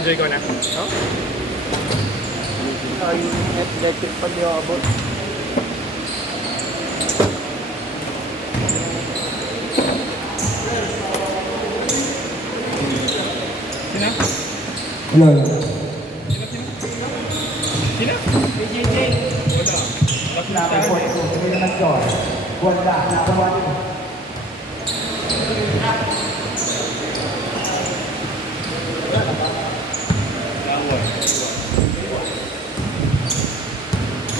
Enjoy ko na. Oh? Yung electric pa di abot. Sina? Hello. Sina? JJ. Wala. Number 42, hindi na nag-join. Wala, number 1.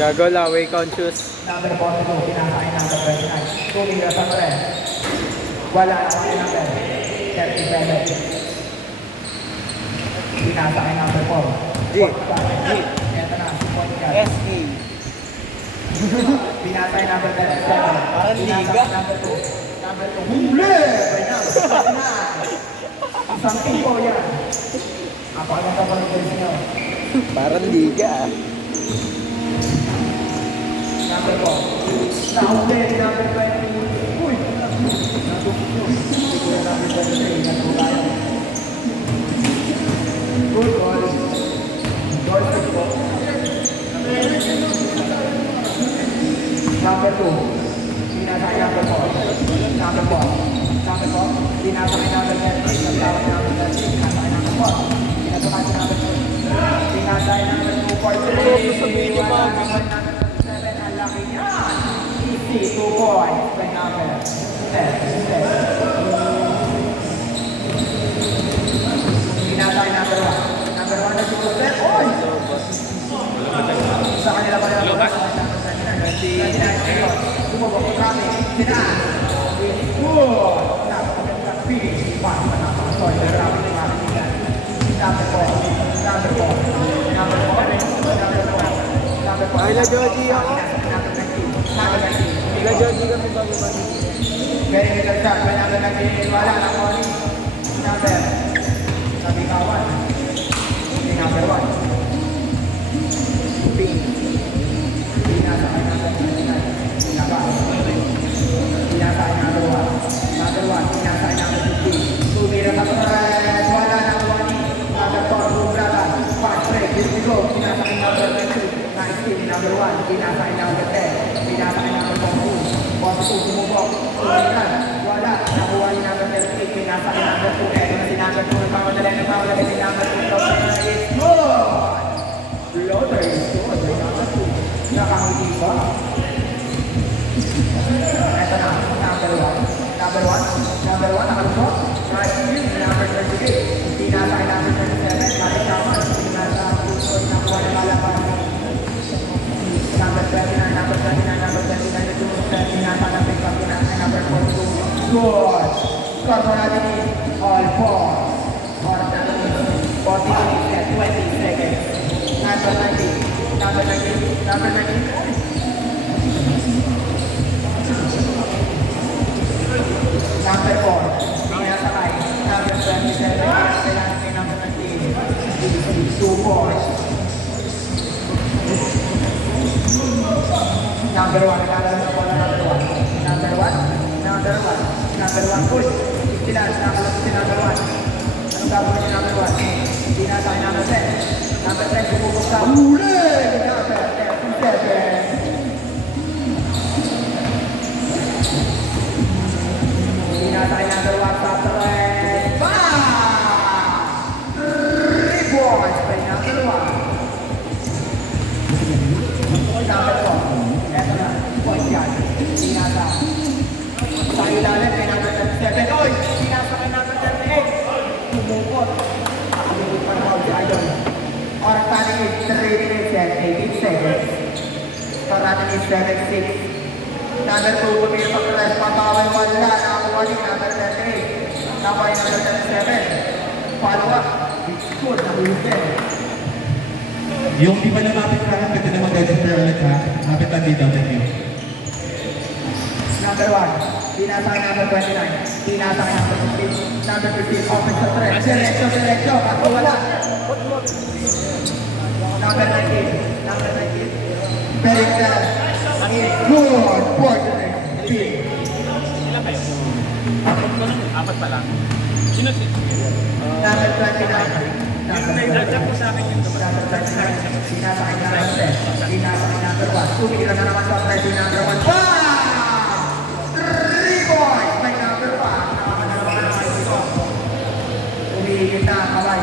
Gago, laway conscious. Number 42, pinakain number 29. 2 meters ang red. Wala na kami number 37. Pinakain number 4. G. Ito na, si point guard. SE. Pinakain number 37. Parang liga. Number 2. Number 2. Huli! Isang tipo yan. Napakaganda ko ng guys nyo. Parang liga. Number 4. Nauli, number 20. Uy! Natupos. Siguro number 23. Natulayan. Good ball. Goal set po. Number 2. Pinasakay number 4. Number 4. Number 4. Pinasakay number 10. Pinasakay number 10. Pinasakay number 4. Pinasakay number 2. Pinasakay number 2 for 3. Wala number 7. Ang laki niya. Easy. 2 points. By number 10. Pinasakay number 1. Number 1 na siguro 10. Oy! Sa kanila pa rin ako. Sumubok ko kami. Sina. Good. Napakaganda. Finish. Pass pa napakasoy. Marami na makikita. Number 4. Number 4. Number 4. Number 4. Ay, la Joji ako. Number 19. Number 19. La Joji kami bago ba? Very good shot. By number 19. Wala na ko. Number. Sabi kawan. Number 1. Pin. Pinasakay number 29. Pinaba. Pinasakay number 1. Number 1. Pinasakay number 15. Tumira sa pagkakas. Wala na ko. Number 4. Rubrada. Fast break. Here we go. Pinasakay number 22. Nice kill. Number 1. Pinasakay number 10. Pinasakay number 42. 42. Sumubok. Sumiran. Wala. Nakuha ni number 38. Pinasakay number 2. Eto na si number 2. Nagpamadali. Nagpamadali si number 2. It's good! Floater is good. By number 2. Nakangiti ba? Eto na. Number 1. Number 1. Number 1. Nakalusot. Right here. Number 38. Pinasakay number 27. Malik Kaman. Pinasakay pusod. Nakuha na malaban. Number 29. Number 29. Number 29. Pinasakay ng pick up. Pinasakay number 42. Good! Score for natin is all 4. Oras natin is 40 minutes and 20 seconds. Number 19. Number 19. Number 19. Number 4. Pinasakay. Number 27. Kailangan kay number 19. 2 points. Number 1. Nakalang sa bola number 1. Number 1. Number 1. Number 1. Push. Istilas. Nakalang si number 1. Anong gagawin ni number 1? Pinasakay number 10. Number 10. Sumubok sa huli. Number 37. Pinasakay number 1 sa 3. Bang! 3 points by number 1. Number 4. Eto na. Point guard. Pinasakay. Sa ilalim kay number 37. Oy! Pinasakay number 38. Sumubok. Nakabubog pa na si Idol. Oras natin is 3 minutes and 18 seconds. Score natin is 7-6. Number 2, pumili pa press, pagkawal wala, nakakuha ni number 38. Nakuha yung number 37. Follow up. It's good, nahulog din. Yung di ba namapit ka, pwede na mag-register ulit ha? Napit lang dito, thank you. Number 1, pinasakay number 29. Pinasakay number 15. Number 15, open sa 3. Diretso, kaso wala. Number 19. Number 19. Very good. Good. Fortunate. Apat pa lang. Sino si? Number 29. Nagdag ko sa akin yung Number 29, sinasakay na number 10. Sinasakay number 1. Tumira na naman sa pressure number 1. Wow! 3 points by number 1. Nakakadalawa na kayo dito. Umihigit na ang kamay.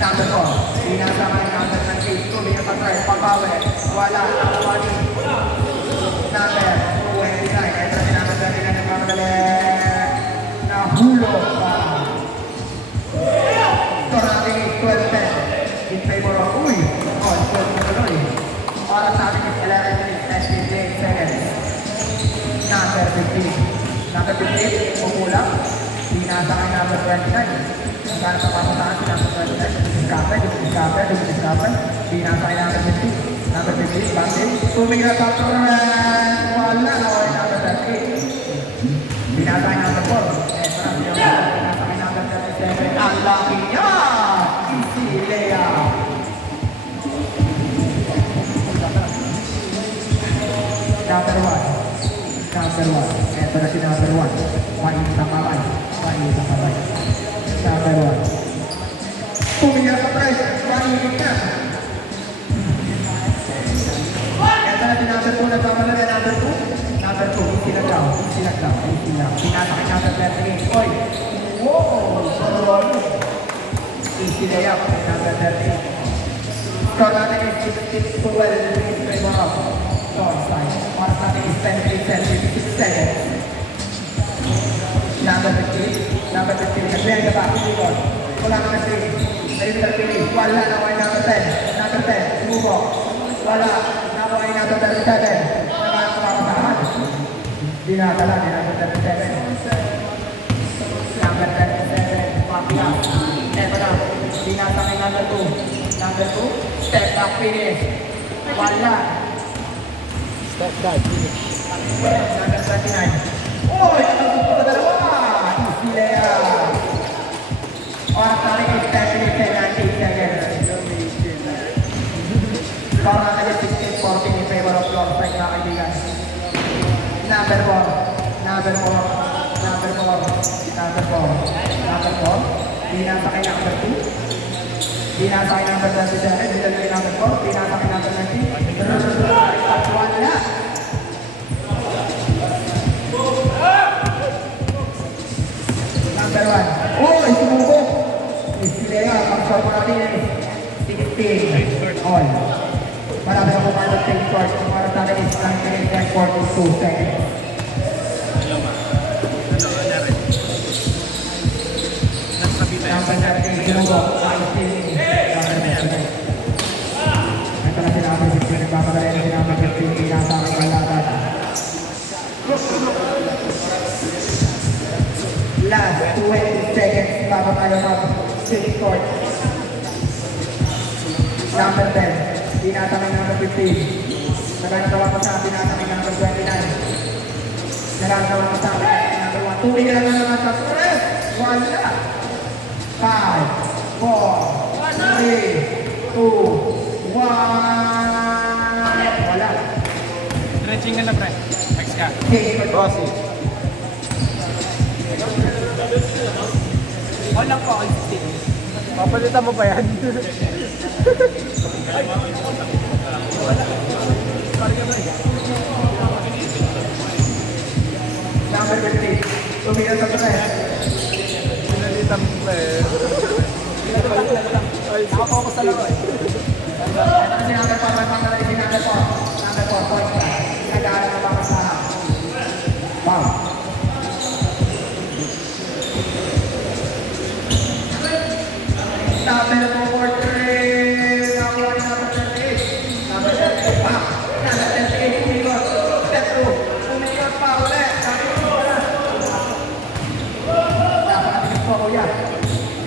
Number 4. Sinasakay number 98. Tumira pa tayo. Pagbawi. Wala. Nakapali. Number 29. Ito si number 29 na pagmadali. Nahulog pa. Tornating 12-10 in favor of Uy. Oh, 12 tuloy. Para sa akin is 11 minutes and 58 seconds. Number 15. Number 15, umulang. Sinasakay number 29. Magkano pa pasasahan si number 29? Dumidiskape. Sinasakay number 15. Number 15, banding. Tumira sa turn. Wala na o number 38. Sinasakay number 4. Sinasakay number 37. Ang laki niya! Easy layup. Number 1. Ito na si number 1. Mainit ang kamay. Number 1. Tumira sa press. Mainit na. Ito na si number 2. Nagkamala na number 2. Number 2. Sinaglaw. Sinasakay number 38. Oy! Wow! Sorol! Easy layup. Number 38. Score natin is 16-12 in favor of Northside. Oras natin is 10-3-10-56 seconds. Number 15. Nagbihan ka ba? Sinigod. Wala ka na 3. Number 3. Wala na kay number 10. Number 10. Sumubo. Wala. Naku ay number 37. Nagano ka makasahan. Dinadala ni number 37. Number 37. Papila. Ito na. Dinasa kay number 2. Number 2. Step back finish. Wala. Step back, finish. Number 29. Oy! Nakasupo na dalawa! Easy layup. Oras natin is 10 minutes and 19 seconds. Score natin is 16-14 in favor of Northside, mga kaibigan. Number 4. Dinasa kay number 2. Dinasa kay number 27. Dinasa kay number 4. Dinasa kay number 19. At wala. Number 1. Oh, sumubok. Istilea, ang-score po natin is 16 all. Marami na po kayo take scores. Ang oras natin is 9 minutes and 42 seconds. Number 13, sumubok. Ito na sila number 15. Nagpapadala na sila number 15. Pinasa ang kalatan. Last 20 seconds bago tayo mag-city court. Number 10. Dinasa ng number 15. Nagagawa ko sa dinasa ng number 29. Nagagawa ko sa number 1. Tumigil lang naman sa press. Wala. 5, 4, 3, 2, 1. Wala. Stretching ka na, pre. Next ka. Okay, Bossy. wala po ako 16. Papalitan mo pa yan. Number 15. Tumigil sa press. Pinalitan mo pa eh. Nakapokus sa laro eh. Ito na si number 4. May pangalay si number 4. Number 4, point ka. Nag-aaral na baka sa wow. Number 4, 3. Nakakuha ni number 38. Number 38 pa. Number 38, umikot. Step 2. Umikot pa ulit. Dapat natin po, kuya.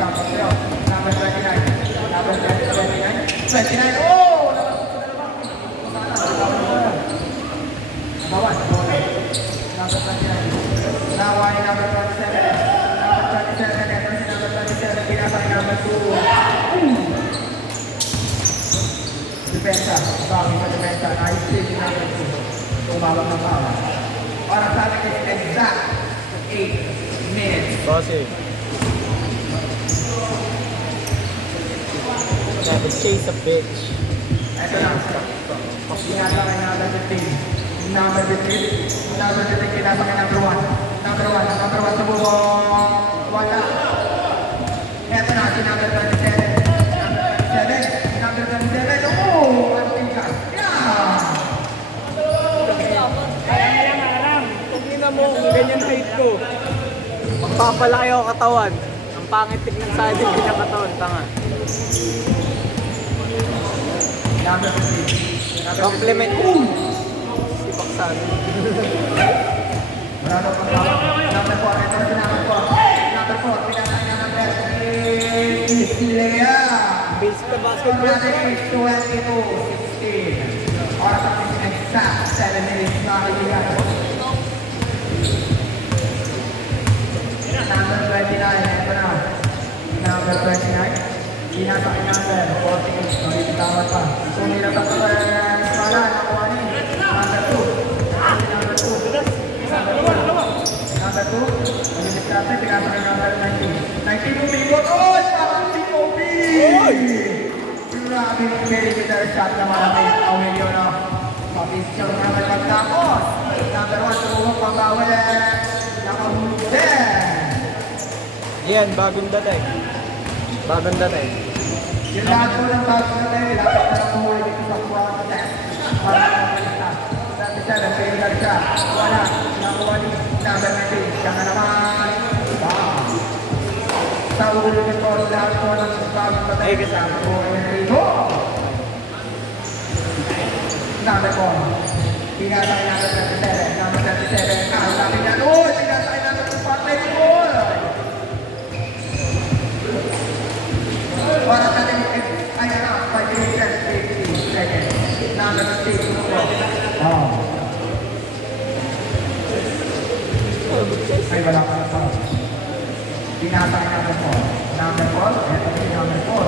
Number 0. Number 29. Number 29. 29. Oh! Bawan. Number 29. Nawa ni number 27. Number 27. Ito si number 27. Pinasa ni number 2. Depensa. Bakit sa depensa? Nice play si number 2. Tumawag ng bawat. Para sa akin is exact 8 minutes. Bossy. Gotta chase a bitch. Ito na. Pinasa kay number 15. Number 15. Number 15 pinasa kay number 1. Number 1 sububong. Wala. Ito na si number 27. Number 27. Oh! Ang tingkas. Yeah! Tingnan mo, ganyan height ko. Magpapalaki ako katawan. Ang pangit tignan sa atin, ganyan katawan, tanga. Number 15. Compliment. Sipak sa atin. Wala daw pang tawag. Number 4. Ito na si number 4. Number 4. Pinasa kay number 8. Si Lea. Basic na basketball. Natin is 22-16. Oras natin is exact 7 minutes mga kaibigan. Number 29, ito na. Number 29. Pinasa kay number 48. Mabibitawad pa. So nilata pa wala. Nakuha ni. Number 2. Number 2. Number 2. Mabibit natin. Pinasa kay number 19. 19 umibot. Oy! Parang si Kobe! Grabe yung very good shot na malaki. Awin yun o. Pa-picture naman pagtapos. Number 1, tumulong pang-bawal. Nakahulog din. Yan, bagong dating. Bagong dating. Yung lahat po ng bagong na tayo, lapit na lang mahuli dito sa kuwang na test. Para makakalita. Dati siya, nag-failure siya. Wala. Nakuha ni number 19. Siya nga naman. Sa ulo nito, lahat po ng bagong na tayo. Kasama po ay Enrico. Number 4. Pinasa kay number 37. Number 37. Ang sabi niya, uy! Pinasa kay number 2. Patay ko! Para natin ay ano, 5 minutes 50 seconds. Number 15. Oh. Ay, wala pa na. Pinasa kay number 4. Number 4. Ito si number 4.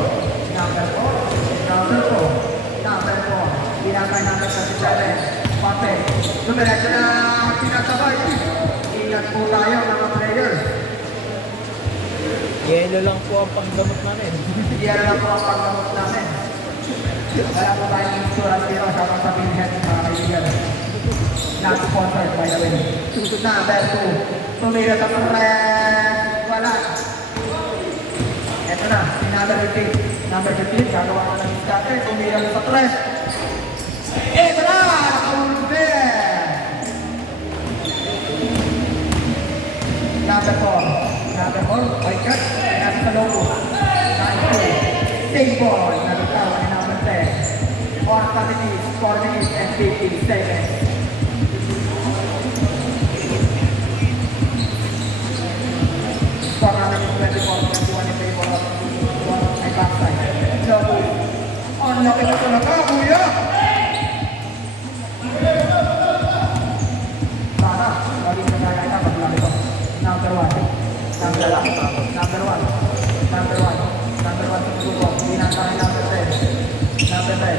Number 4. Number 4. Number 4. Pinasa kay number 37. Pate. Dumiretso na pinasabay. Ingat po tayo mga players. Yelo lang po ang panggamot namin. Yan lang po ang paggamot namin. Wala po tayong insurance dito sa mga sabihin mga kaibigan. Not sponsored by the way. Number 2. Tumira sa press. Wala. Ito na. Si number 15. Number 15. Gagawa na ng dati. Tumira sa press. Ito na. Nakahulog din. Number 4. Number 4. Ay cut. Nasa sa logo. Same ball. Nagitawa ni number 10. Or 4 minutes and 50 seconds. Score namin yung 24-21 in favor of my backside. So, ang laki na talaga, kuya! Sana, maging na kaya ito, maglaki ito. Number 1. Number 1. Number 1. Number 1. Number 1 sa grupo. Pinasa kay number 10. Number 10.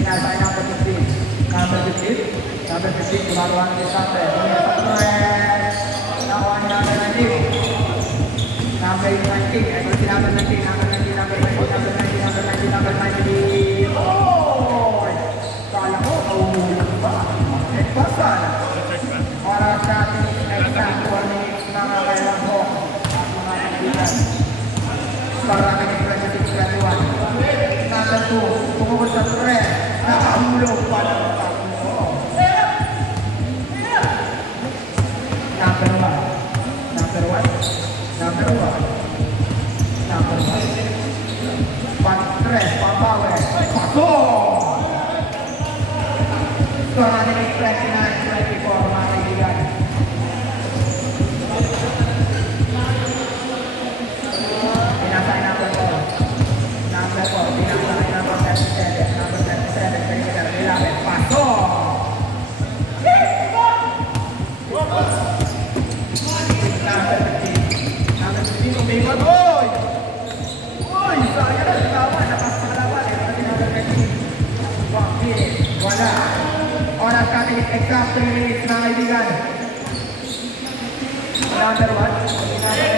Pinasa kay number 15. Number 15. Number 15. Gumagawa ng diskarte. Tumira sa press. Nakuha ni number 19. Number 19. Ito si number 19. Number 19. Number 19. Number 19. Number 19. Number 19. Oh! Kala ko, nauulang ba? Nagpasan. Para sa ating exact 4 minutes mga kailang ko at mga kaibigan. Para natin yung 26-21. Number 2, tumukod sa press. Nakahulog pa ng takbo. Number 1. Number 1. Number 1. Number 1. Pag-press, pampawer. Pasok! Score natin yung 29-24 mga kaibigan. Pinasa kay number 4. Number 4. Pinasa kay number 37. Number 37. Kaibigan. Nilapit. Pasok! Number 15. Number 15. Umibot. Oy! Oy! Sayang na. Sinawan. Napasakalawan. Ito na si number 15. 1 minute. Wala. Oras natin is exact 3 minutes mga kaibigan. Number 1.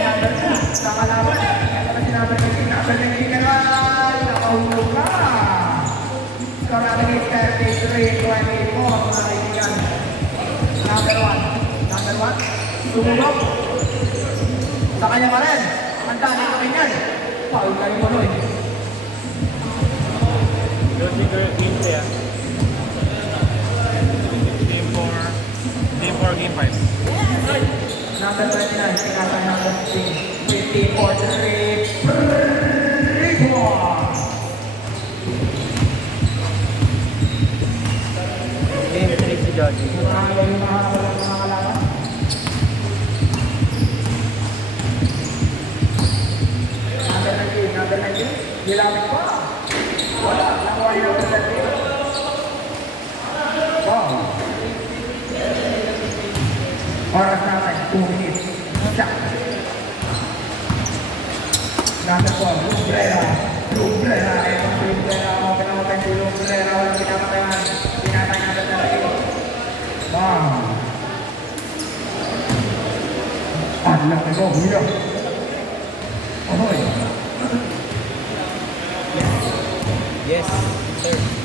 Number 2. Sa kalaban. Ito na si number 19. Number 19 na lang. Nakahulog ka. Sumubok. Sa kanya pa rin. Ang dami na ganyan. Foul kayo mo nun. Losing game 3 ah. Game 4. Game 4, game 5. Number 29, pinasa number 15. 15 for 3. Rebound. Game 3 si Joji. Nanalo yung mga kalaban. Number 19. Nilamit pa. Wala. Nakuha yung number 19. Wow. Oras natin, 2 minutes. Shot. Number 4, Lubrera. Lubrera. Ito si Lubrera. Open na open si Lubrera. Walang pinapatayan. Pinatay natin na rin. Wow. Ang laki ko, Julio. Ahoy. Yes, sir.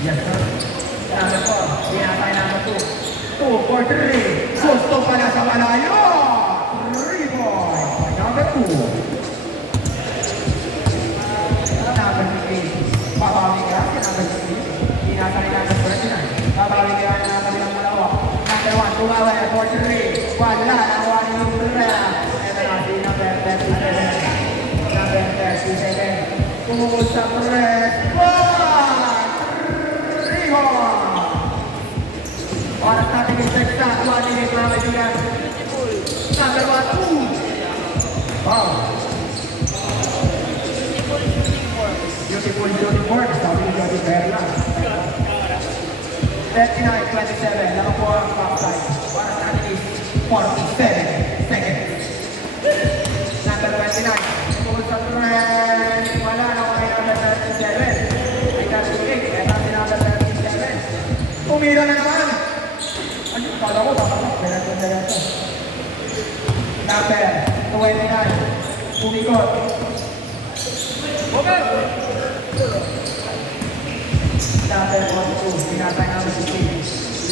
Yes, sir. Number 4, pinatay number 2. 2 for 3. Susto pala sa malayo. 3 point. Number 2. Number 15. Babawi ka. Number 15. Pinatay number 29. Babawi ka na number ilang malawak. Number 1, tumawa for 3. Wala. Nakuha ni Lubrera. Ito na si number 37. Number 37. Tumukol sa press. Oras natin yung seksa, 2 minutes mga kaibigan. Number 1, 2. Wow. Beautiful, beautiful. Sabi ni Jody Perla. 39-27. Lang po ang backside. Oras natin is 47 seconds. Number 29. Tumulong sa trend. Wala na kung ay number 37. Ay kasulik. Kaya natin number 37. Tumira na naman. Kala ko, dapat diretso. Number 29. Pumikot. Okay. Number 1-2. Pinatay namin si Kim.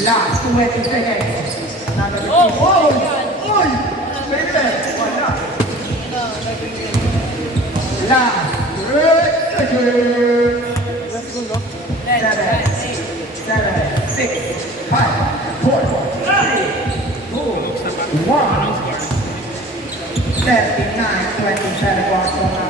Last 20 seconds. Number 15. Oh! Uy! Pwede! Wala. Last 3 seconds. 7, 6, 5, 4, 3, 2, 1. 39-27 watts.